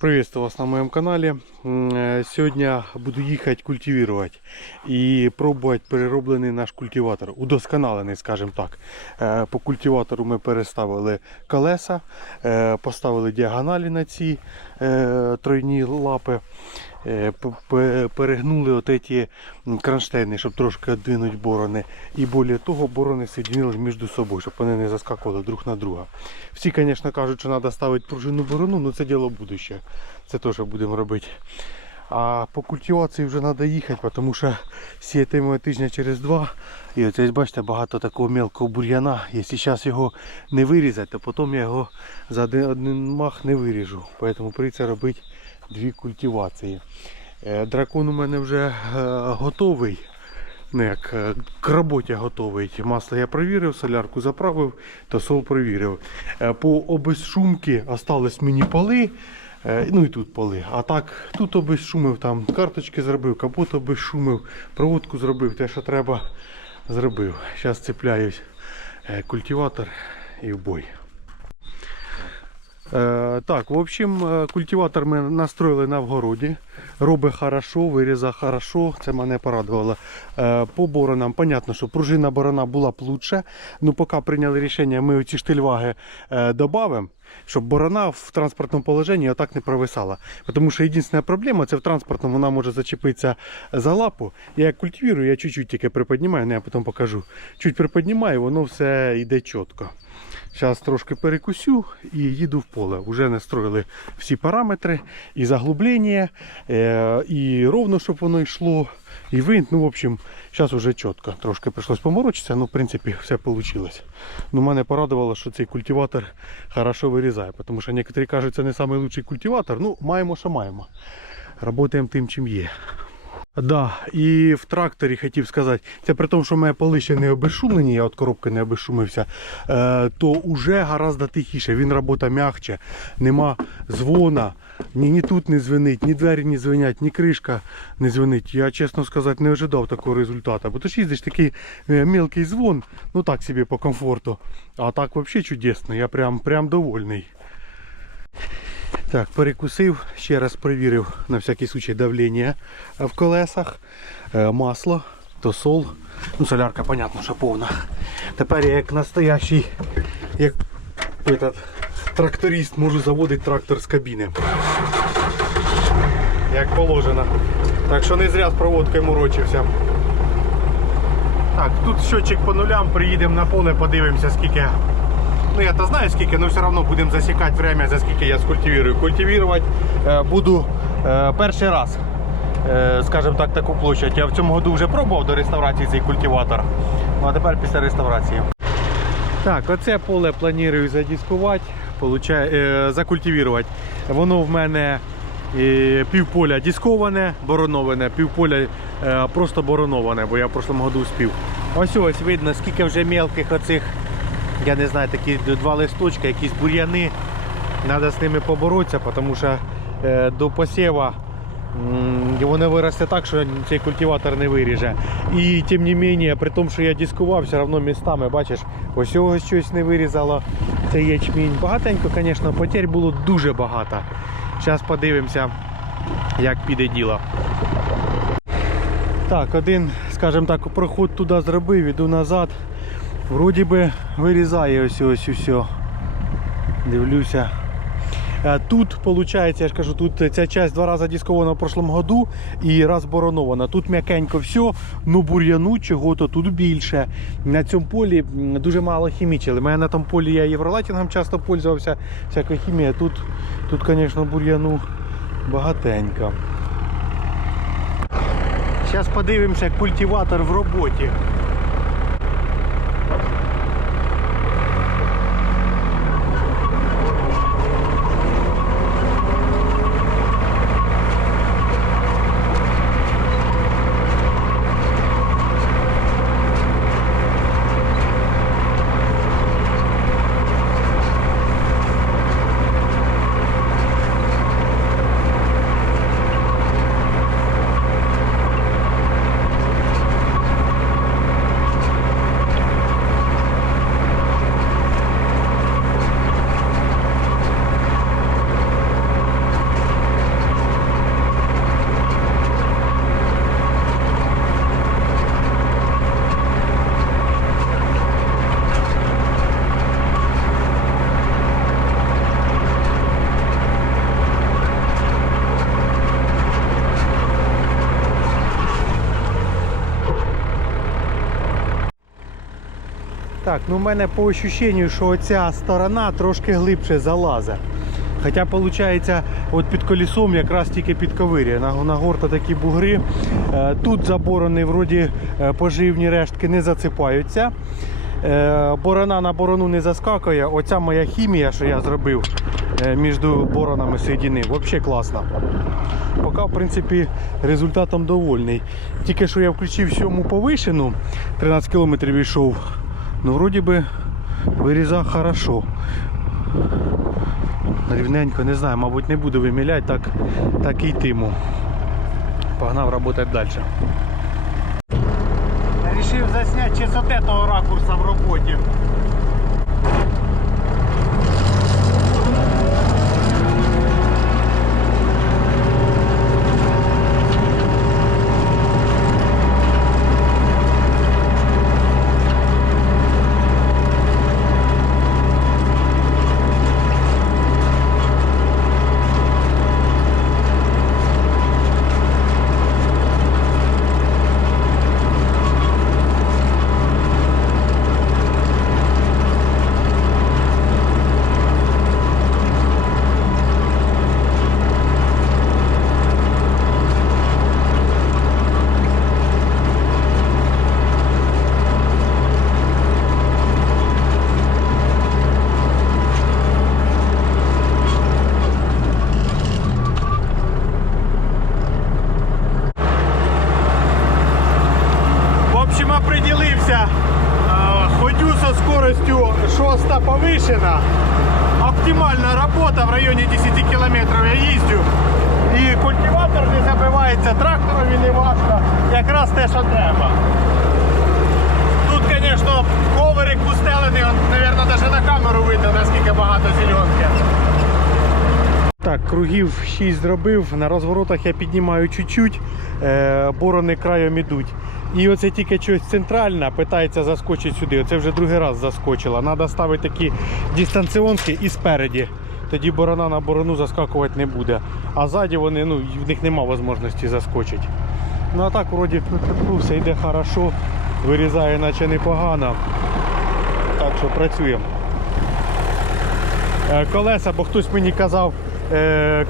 Приветствую вас на моем канале. М, е, Сьогодні буду їхати культивировать і пробувати перероблений наш культиватор, удосконалений, скажімо так. Е, По культиватору ми переставили колеса, е, поставили діагоналі на ці тройні лапи. Е, Перегнули от ці кронштейни, щоб трошки віддвинути борони. І більше того, борони соединили між собою, щоб вони не заскакували друг на друга. Всі, звісно, кажуть, що треба ставити пружину борону, але це діло будуще. Це теж будемо робити. А по культивації вже треба їхати, тому що сіятиме тижня через два. І оце, бачите, багато такого мелкого бур'яна. Якщо зараз його не вирізати, то потім я його за один мах не виріжу. Тому прийдеться робити дві культивації. Е, Дракон у мене вже е, готовий. Ну, як е, к роботі готовий. Масло я провірив, солярку заправив, то сол провірив. По обезшумки остались мені поли. Ну і тут поли. А так, тут обезшумив, там карточки зробив, капот обезшумив, проводку зробив, те, що треба, зробив. Зараз цепляюсь культиватор і в бой. Е, так, в общем, е, культиватор ми настроїли на вгороді. Робить хорошо, виріза хорошо, це мене порадувало. Е, по боронам, понятно, що пружина борона була б лучше. Ну, поки прийняли рішення, ми ці штильваги додамо, щоб борона в транспортному положенні отак не провисала. Тому що єдина проблема це в транспортному вона може зачепитися за лапу. Я як культивірую, я чуть-чуть тільки приподнімаю, ну, я потім покажу. Чуть приподнімаю, воно все йде чітко. Зараз трошки перекусю і їду в поле. Уже настроїли всі параметри, і заглублення, е, і ровно, щоб воно йшло, і винт. Ну, в общем, зараз вже чітко. Трошки прийшлось поморочитися, ну, в принципі, все вийшло. Ну, мене порадувало, що цей культиватор хорошо вирізає, тому що некоторі кажуть, що це не найкращий культиватор. Ну, маємо, що маємо. Работаємо тим, чим є. Да, і в тракторі хотів сказати, це при тому, що моє поли ще не обезшумлені, я від коробки не обезшумився, е, то вже гораздо тихіше, він робота м'якче, нема дзвона, ні, ні тут не дзвенить, ні двері не дзвенять, ні кришка не дзвенить. Я, чесно сказати, не ожидав такого результату. Бо то ж їздиш такий е, мелкий дзвон, ну так собі по комфорту. А так взагалі чудесно, я прям, прям довольний. Так, перекусив, ще раз перевірив на всякий случай давлення в колесах, Е, масло, тосол. Ну, солярка, понятно, що повна. Тепер я як настоящий, як этот, тракторист можу заводити трактор з кабіни. Як положено. Так що не зря з проводкою морочився. Так, тут щотчик по нулям, приїдемо на поле, подивимося скільки. Ну я то знаю скільки, але все одно будемо засікати время, за скільки я скультивірую. Культивувати е, буду е, перший раз. Е, скажімо так, таку площадь. Я в цьому году вже пробував до реставрації цей культиватор. Ну а тепер після реставрації. Так, оце поле планую задіскувати, закультивувати. Воно в мене півполя дисковане, бороноване, півполя просто бороноване, бо я в прошлому году успів. Ось ось видно, скільки вже мелких оцих, я не знаю, такі два листочка, якісь бур'яни. Треба з ними поборотися, тому що е, до посіва вони виросте так, що цей культиватор не виріже. І тим не менше, при тому, що я дискував, все одно містами, бачиш, ось цього щось не вирізало. Цей ячмінь. Багатенько, звісно, потерь було дуже багато. Зараз подивимося, як піде діло. Так, один, скажімо так, проход туди зробив, іду назад. Вроді би вирізає ось ось усе. Дивлюся. Е, Тут, виходить, я ж кажу, тут ця часть два рази дискована в прошлому году і раз боронована. Тут м'якенько все, ну бур'яну чого-то тут більше. На цьому полі дуже мало хімічили. Мене на тому полі я євролайтингом часто пользувався, всяка хімія. Тут, тут, звісно, бур'яну багатенько. Зараз подивимося, як культиватор в роботі. Так, ну в мене по ощущенню, що оця сторона трошки глибше залазить. Хоча, виходить, от під колесом якраз тільки підковирює. На, на горта такі бугри. Е, Тут заборони вроді е, поживні рештки не засипаються. Е, Борона на борону не заскакує. Оця моя хімія, що я зробив між боронами соєдинив, взагалі класна. Поки, в принципі, результатом довольний. Тільки що я включив сьому повишену, 13 км йшов. Ну, вроді би, вирізав хорошо. Рівненько, не знаю, мабуть, не буду виміляти, так, так і йтиму. Погнав працювати далі. Рішив засняти чи з цього ракурсу в роботі. В общем, определився. Е, Ходю со скоростью 6 повишена. Оптимальна робота в районі 10 км я їздю. І культиватор не забивається, тракторові не важко. Якраз те, що треба. Тут, звісно, коврик устелений, мабуть, навіть на камеру видно, наскільки багато зеленки. Так, кругів 6 зробив. На розворотах я піднімаю чуть-чуть, е, борони краєм ідуть. І оце тільки щось центральне питається заскочити сюди. Оце вже другий раз заскочила. Треба ставити такі дистанціонки і спереді. Тоді борона на борону заскакувати не буде. А ззаді вони, ну, в них немає можливості заскочити. Ну а так вроді все йде хорошо, вирізає наче непогано. Так що працюємо. Е, колеса, бо хтось мені казав,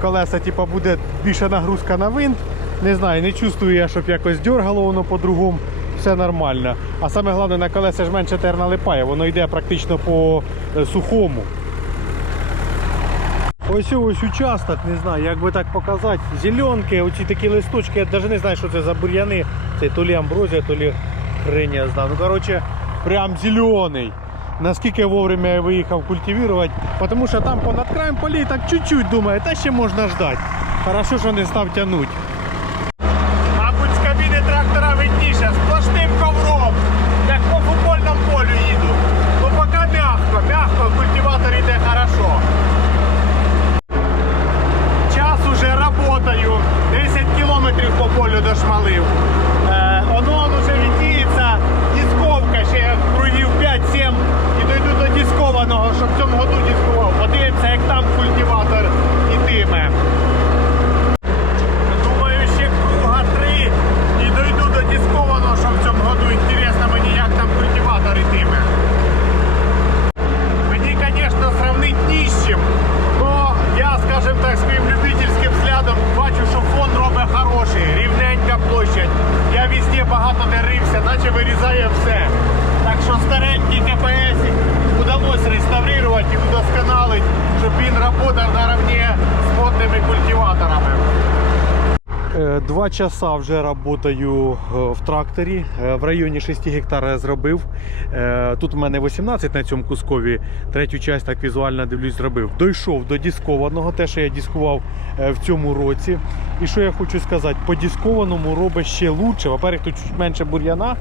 колеса типу, буде більша нагрузка на винт. Не знаю, не чувствую я, щоб якось дергало воно по-другому. Все нормально. А саме головне на колеса ж менше тер налипає, воно йде практично по е, сухому. Ось ось участок, не знаю, як би так показати. Зеленки, оці такі листочки, я навіть не знаю, що це за бур'яни. Це то лі амброзія, то лі хрень, я знаю. Ну, коротше, прям зелений. Наскільки вовремя я виїхав культивувати, тому що там понад краєм полей так чуть-чуть думаю, та ще можна ждати. Хорошо, що не став тягнути. Мабуть, з кабіни трактора видніше, сплошним ковром, як по футбольному полю їду. Ну поки м'яко, м'яко, культиватор йде хорошо. Час уже работаю. 10 кілометрів по полю дошмалив. Е, оно он уже віддіється. Дисковка ще кругів 5-7 і дойду до дискованого, щоб в цьому году дискував. Подивимося, як там культиватор ітиме. Думаю, ще круга три і дойду до дискованого, що в цьому году інтересно мені, як там культиватор ітиме. Мені, звісно, сравнить ні з чим, но я, скажімо так, своїм любительським взглядом бачу, що фон робить хороший, рівненька площадь. Я везде багато не рився, наче вирізає все. Так що старенький КПС вдалося реставрувати і удосконалити, щоб він працював наравні модними культиваторами. Е, Два часа вже працюю в тракторі. Е, В районі 6 гектар я зробив. Е, Тут в мене 18 на цьому кускові. Третю часть так візуально дивлюсь, зробив. Дійшов до дискованого, те, що я дискував е, в цьому році. І що я хочу сказати, по дискованому робить ще лучше. Во-первых, тут чуть менше бур'яна,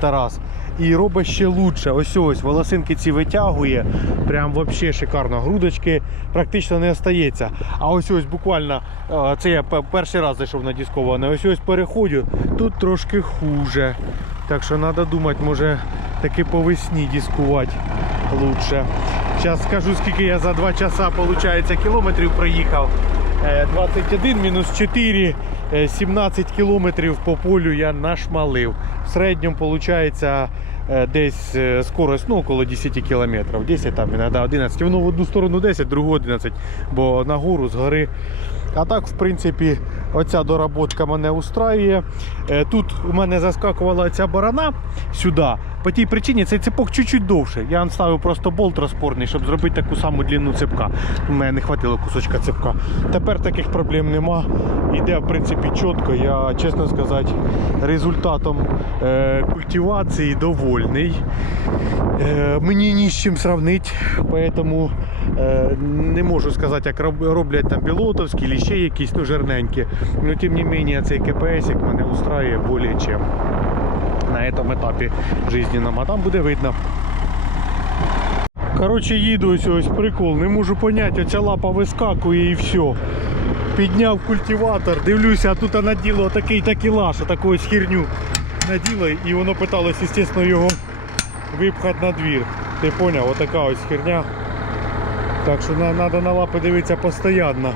це раз. І робить ще лучше. Ось ось волосинки ці витягує. Прям вообще шикарно. Грудочки практично не остається. А ось ось буквально е, це я перший раз зайшов на дисковане. Ось ось переходю. Тут трошки хуже. Так що треба думати, може таки по весні дискувати лучше. Зараз скажу, скільки я за 2 часа виходить, кілометрів проїхав. Е, 21 мінус 4, е, 17 кілометрів по полю я нашмалив. В середньому виходить десь е, скорость ну, около 10 кілометрів. 10 там, іноді 11. Воно в одну сторону 10, в другу 11, бо на гору згори. А так, в принципі, оця доработка мене устраює. Е, Тут у мене заскакувала ця барана сюди. По тій причині цей цепок чуть-чуть довше. Я ставив просто болт розпорний, щоб зробити таку саму длину цепка. У мене не хватило кусочка цепка. Тепер таких проблем нема. Йде, в принципі, чітко. Я, чесно сказати, результатом е, культивації довольний. Е, мені ні з чим сравнити, поэтому е, не можу сказати, як роблять там білотовські, чи ще якісь ну, жирненькі. Ну, тим не менше, цей КПС мене устраює більше чим на цьому етапі жизненному. А там буде видно. Коротше, їду ось ось прикол, не можу поняти, оця лапа вискакує і все. Підняв культиватор, дивлюся, а тут наділо такий такілаш, таку ось херню наділо, і воно питалось, звісно, його випхати на двір. Ти поняв, отака ось херня. Так що треба на лапи дивитися постійно.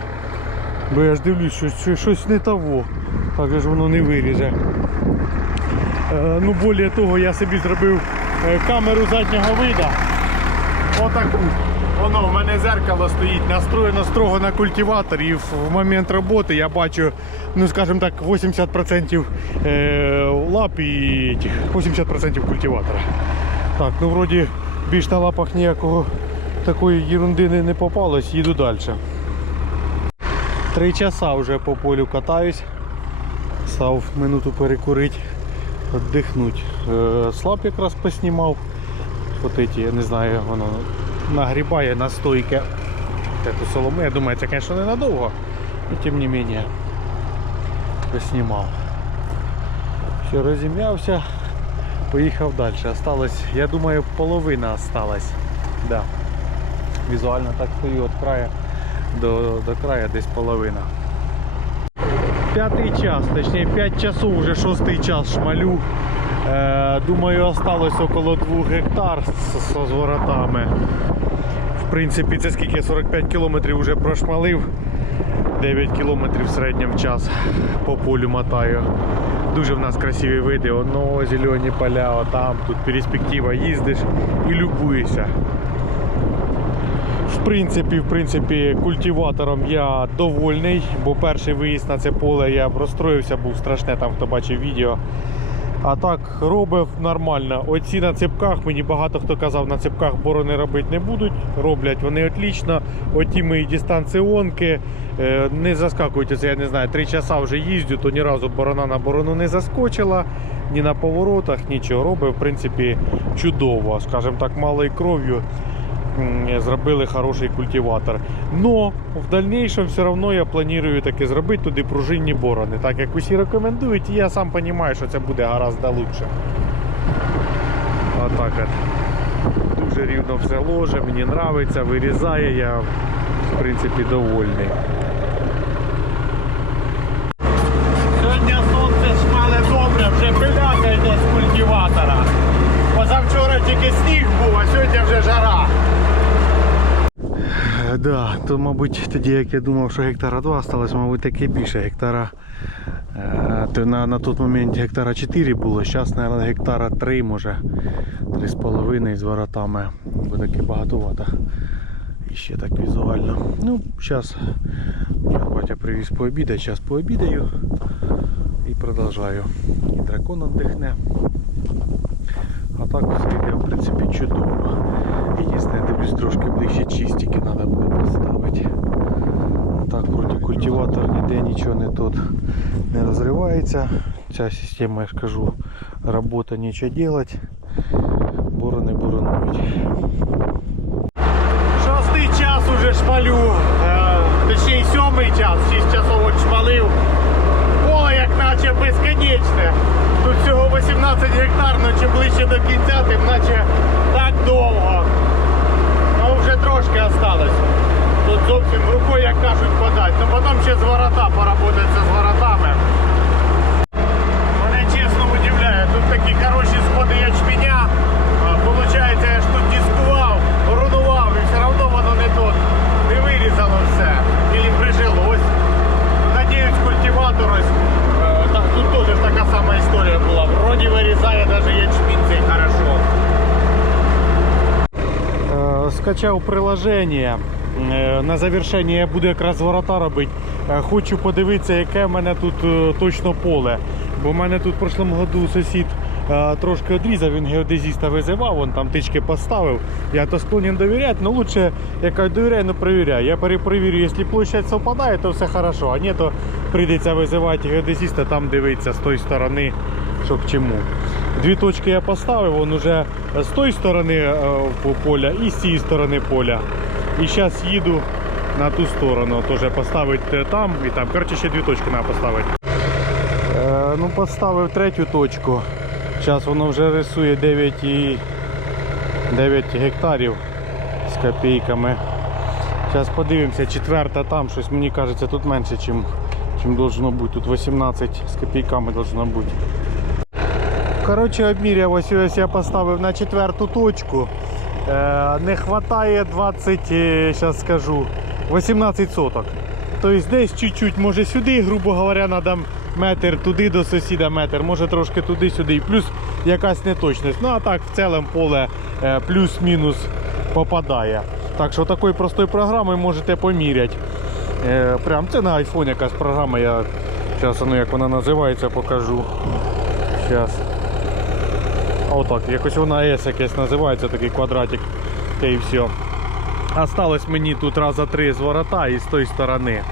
Бо я ж дивлюсь, що щось не того. Так же ж воно не виріже. Е, ну, більше того, я собі зробив е, камеру заднього вида. Отаку. Воно в мене зеркало стоїть, настроєно строго на культиватор і в момент роботи я бачу, ну скажімо так, 80% е, лап і 80% культиватора. Так, ну вроді більш на лапах ніякого такої ерунди не, не попалось, їду далі. Три часа вже по полю катаюсь. Став минуту перекурити, віддихнути. Е, слаб якраз поснімав. От эти, я не знаю, воно нагрібає на стойки. Эту солому. Я думаю, це, звісно, ненадовго, але тим не менше поснімав. Все, розім'явся, поїхав далі. Осталось, я думаю, половина осталась. Да. Візуально так стою від краю до, до краю десь половина. П'ятий час, точніше 5 часов, вже шостий час шмалю. Е, думаю, осталось около 2 гектар з, воротами. В принципі, це скільки 45 кілометрів вже прошмалив. 9 кілометрів в середньому час по полю мотаю. Дуже в нас красиві види, оно зелені поля, отам, тут перспектива, їздиш і любуєшся. В принципі, в принципі, культиватором я довольний, бо перший виїзд на це поле я розстроївся, був страшне, там хто бачив відео. А так робив нормально. Оці на цепках, мені багато хто казав, на цепках борони робити не будуть. Роблять вони отлично. Оті мої дистанціонки е, не заскакують. Оце, я не знаю, три часа вже їздю, то ні разу борона на борону не заскочила, ні на поворотах, нічого робив. В принципі, чудово, скажімо так, малою кров'ю зробили хороший культиватор. Но в дальнейшем все одно я планую таки зробити туди пружинні борони. Так як усі рекомендують, і я сам розумію, що це буде гораздо лучше. Отак от. Дуже рівно все ложе, мені подобається, вирізає, я в принципі довольний. Сьогодні сонце шмале добре, вже пиляка йде з культиватора. Позавчора тільки сніг був, а сьогодні вже жара. Так, да, то, мабуть, тоді, як я думав, що гектара 2 осталось, мабуть, таки більше гектара. Е, То на, на той момент гектара 4 було, зараз, мабуть, гектара 3, може 3,5 з воротами. Бо таки багатовато. І ще так візуально. Ну, зараз батя привіз пообідати, зараз пообідаю і продовжаю. І дракон віддихне. А так все йде, в принципі, чудово. Єдине, дивлюсь, трошки ближче чистики треба буде поставити. Так, вроді культиватор ніде нічого не тут не розривається. Ця система, я ж кажу, робота нічого делать. Борони боронують. Шостий час уже шмалю. Е, Точніше сьомий час, 6 часов от шмалив. Наче безконечне. Тут всього 18 гектар, але чим ближче до кінця, тим наче так довго. Ну вже трошки осталось. Тут зовсім рукою, як кажуть, подати. Ну потім ще з ворота поработаться з. Мене чесно удивляє, тут такі хороші сходи ячменя. А, Получається, я ж тут дискував, рудував і все одно воно не тут. Не вирізало все. І прижилось. Надіюсь, культиватор ось скачав приложення. Е, На завершення я буду якраз ворота робити. Е, Хочу подивитися, яке в мене тут е, точно поле. Бо в мене тут в прошлому году сусід трошки відрізав, він геодезіста визивав, він там тички поставив. Я то склонен довіряти, але лучше, я довіряю, але перевіряю. Я перепровірю, якщо площадь совпадає, то все хорошо. А ні, то прийдеться визивати геодезіста, там дивитися з тої сторони, що к чому. Дві точки я поставив, він вже з тої сторони е, поля і з цієї сторони поля. І зараз їду на ту сторону, теж поставити там і там. Коротше, ще дві точки треба поставити. Е, ну, поставив третю точку. Зараз воно вже рисує 9, і... 9 гектарів з копійками. Зараз подивимося, четверта там, щось мені кажеться, тут менше, чим, чим должно бути. Тут 18 з копійками должно бути. Коротше, обміряв, ось ось я поставив на четверту точку. Е, не вистачає 20, зараз скажу, 18 соток. Тобто десь чуть-чуть, може сюди, грубо говоря, треба метр туди до сусіда метр, може трошки туди-сюди. І плюс якась неточність. Ну а так в цілому поле е, плюс-мінус попадає. Так що такою простою програмою можете поміряти. Е, прям це на iPhone якась програма, я зараз ну, як вона називається, покажу. Зараз. А отак, якось вона S якесь називається, такий квадратик. Та і все. Осталось мені тут раза три з ворота і з тої сторони.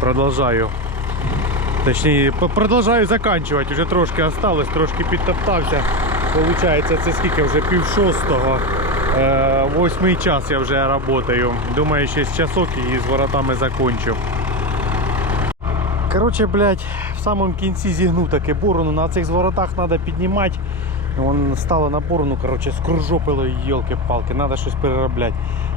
Продовжаю. Точніше, продовжаю заканчувати. Вже трошки осталось, трошки підтоптався. Получається, це скільки вже пів шостого. Е, восьмий час я вже працюю. Думаю, ще з часок і з воротами закончу. Коротше, блядь, в самому кінці зігнув таке борону. На цих зворотах треба піднімати. Вон стало на борону, коротше, скружопило, йолки-палки, треба щось переробляти.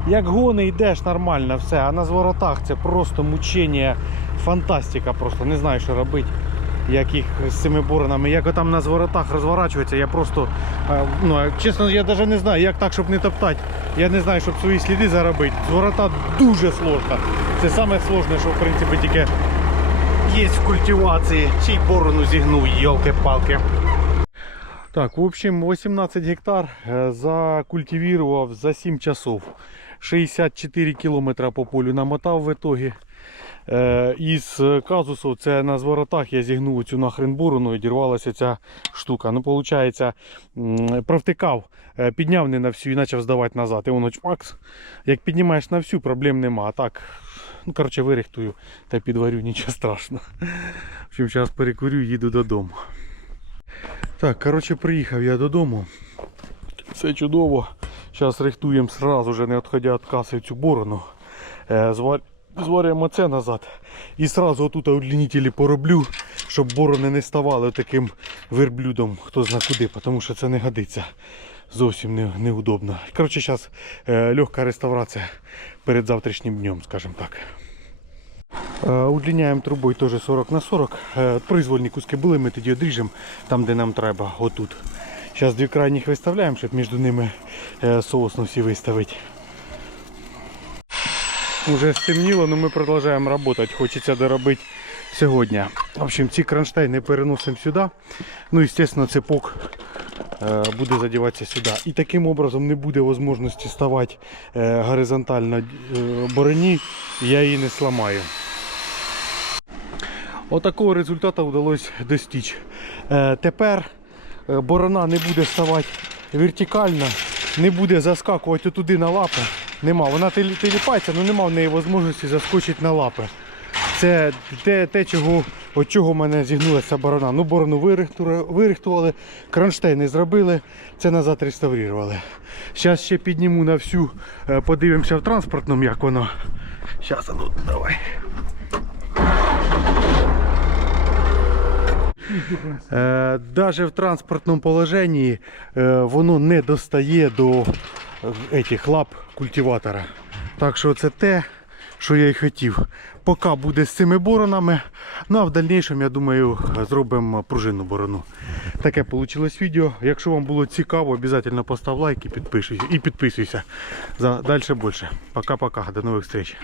Як гони йдеш, нормально все, а на зворотах це просто мучення, фантастика просто. Не знаю, що робити. Як їх з цими боронами, як там на зворотах розворачується, я просто, е, ну, чесно, я навіть не знаю, як так, щоб не топтати. Я не знаю, щоб свої сліди заробити. Зворота дуже сложно. Це саме сложне, що в принципі тільки є в культивації. Чий борону зігнув, йолки-палки. Так, в общем, 18 гектар е, закультивував за 7 часов. 64 кілометра по полю намотав в итогі. Е, Із казусу це на зворотах я зігнув цю нахрен борону і дірвалася ця штука. Ну, виходить, провтикав, е, підняв не на всю і почав здавати назад. І воно чмакс. Як піднімаєш на всю, проблем нема. А так, ну коротше, вирихтую та підварю, нічого страшного. В общем, зараз перекурю і їду додому. Так, коротше, приїхав я додому. Все чудово. Зараз рихтуємо сразу же, не відходя від каси цю борону. Е, звар... Зварюємо це назад. І сразу отут удлінителі пороблю, щоб борони не ставали таким верблюдом, хто зна куди, тому що це не годиться. Зовсім не, неудобно. Коротше, зараз е, легка реставрація перед завтрашнім днем, скажімо так. Е, Удлиняємо трубою теж 40 на 40. Е, Произвольні куски були, ми тоді одріжемо там, де нам треба, отут. Зараз дві крайніх виставляємо, щоб між ними е, соусно всі виставити. Уже стемніло, але ми продовжуємо працювати. Хочеться доробити сьогодні. В общем, ці кронштейни переносимо сюди. Ну, звісно, цепок буде задіватися сюди. І таким образом не буде можливості ставати е, горизонтально е, бороні, я її не сламаю. Отакого результату вдалося достичь. Е, тепер е, борона не буде ставати вертикально, не буде заскакувати туди на лапи. Нема. Вона тіліпається, але нема в неї можливості заскочити на лапи. Це те, те чого, от чого в мене зігнулася борона. Ну, борону вирихту- вирихтували, кронштейни зробили, це назад реставрували. Зараз ще підніму на всю, е, подивимося в транспортному, як воно. Зараз, ну, давай. Е, в транспортному положенні е, воно не достає до е, этих лап культиватора. Так що це те, що я і хотів. Поки буде з цими боронами. Ну а в дальнішому, я думаю, зробимо пружинну борону. Таке вийшло відео. Якщо вам було цікаво, обов'язково постав лайк і підписуйся. І підписуйся. Далі більше. Пока-пока. До нових зустріч.